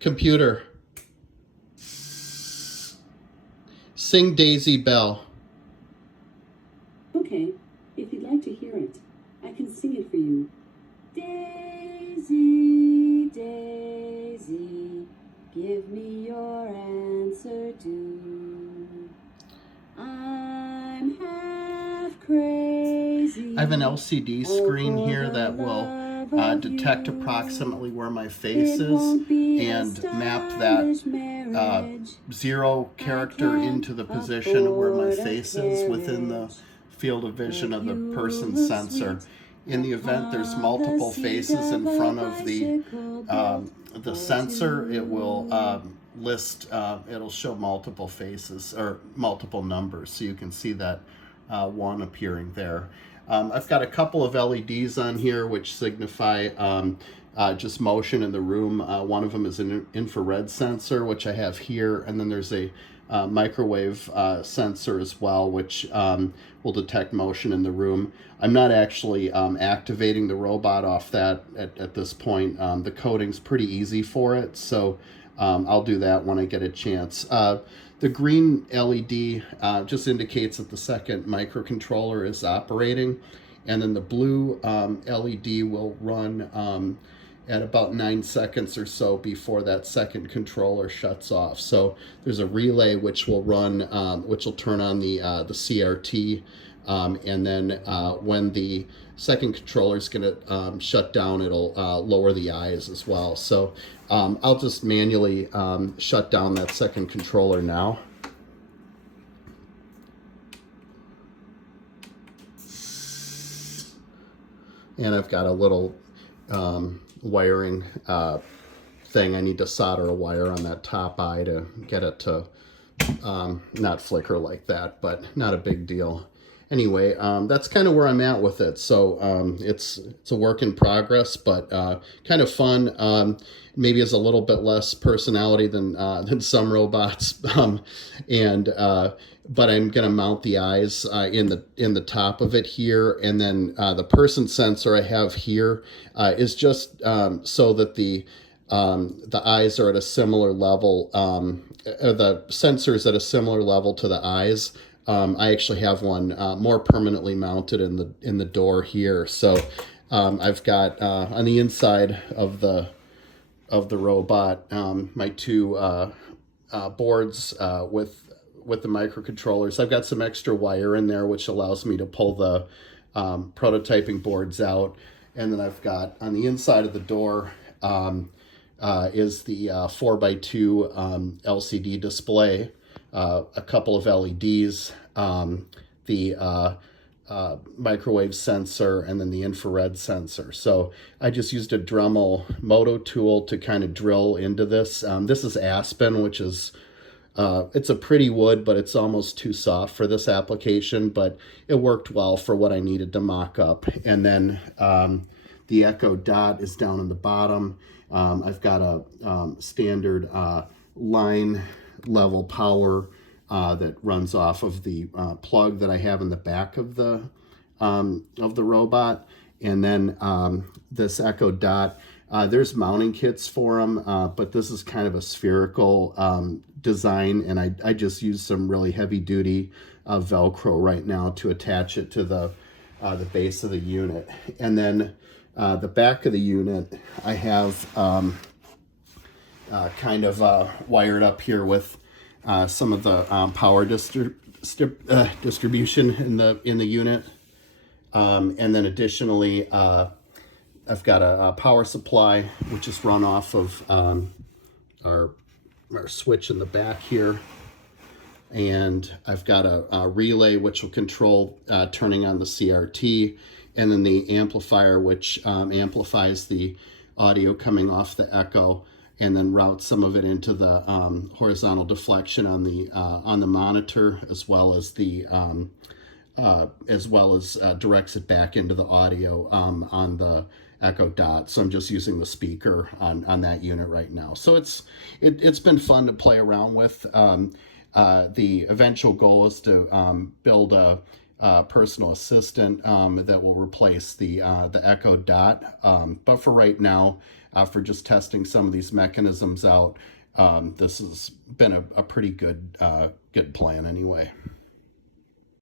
Computer, sing Daisy Bell. Okay, if you'd like to hear it, I can sing it for you. Daisy, Daisy, give me your answer due. I'm half crazy. I have an LCD screen here that will detect approximately where my face is and map that 0 character into the position where my face is within the field of vision of the person's sensor. In the event there's multiple faces in front of the sensor, it will it'll show multiple faces or multiple numbers, so you can see that one appearing there. I've got a couple of LEDs on here which signify just motion in the room. One of them is an infrared sensor, which I have here, and then there's a microwave sensor as well, which will detect motion in the room. I'm not actually activating the robot off that at this point. The coding's pretty easy for it, so I'll do that when I get a chance. The green LED just indicates that the second microcontroller is operating, and then the blue LED will run at about 9 seconds or so before that second controller shuts off. So there's a relay which will run, which will turn on the CRT, and then when the second controller is going to shut down, it'll lower the eyes as well. So I'll just manually shut down that second controller now. And I've got a little wiring thing. I need to solder a wire on that top eye to get it to not flicker like that, but not a big deal. Anyway, that's kind of where I'm at with it. So it's a work in progress, but kind of fun. Maybe has a little bit less personality than some robots, but I'm going to mount the eyes in the top of it here, and then the person sensor I have here is just so that the eyes are at a similar level, the sensors at a similar level to the eyes. I actually have one more permanently mounted in the door here. So I've got on the inside of the robot my two boards with the microcontrollers. I've got some extra wire in there which allows me to pull the prototyping boards out, and then I've got on the inside of the door is the 4x2 LCD display, a couple of LEDs, the microwave sensor, and then the infrared sensor. So I just used a Dremel Moto tool to kind of drill into this. This is aspen, which is it's a pretty wood, but it's almost too soft for this application, but it worked well for what I needed to mock up. And then the Echo Dot is down in the bottom. I've got a standard line level power that runs off of the plug that I have in the back of the robot. And then this Echo Dot, there's mounting kits for them, but this is kind of a spherical design, and I just use some really heavy duty Velcro right now to attach it to the base of the unit. And then the back of the unit I have kind of wired up here with some of the power distribution in the unit, and then additionally I've got a power supply which is run off of our switch in the back here, and I've got a relay which will control turning on the CRT, and then the amplifier which amplifies the audio coming off the Echo, and then routes some of it into the horizontal deflection on the monitor, as well as directs it back into the audio on the Echo Dot. So I'm just using the speaker on that unit right now. So it's been fun to play around with. The eventual goal is to build a personal assistant that will replace the Echo Dot. But for right now, for just testing some of these mechanisms out, this has been a pretty good good plan anyway.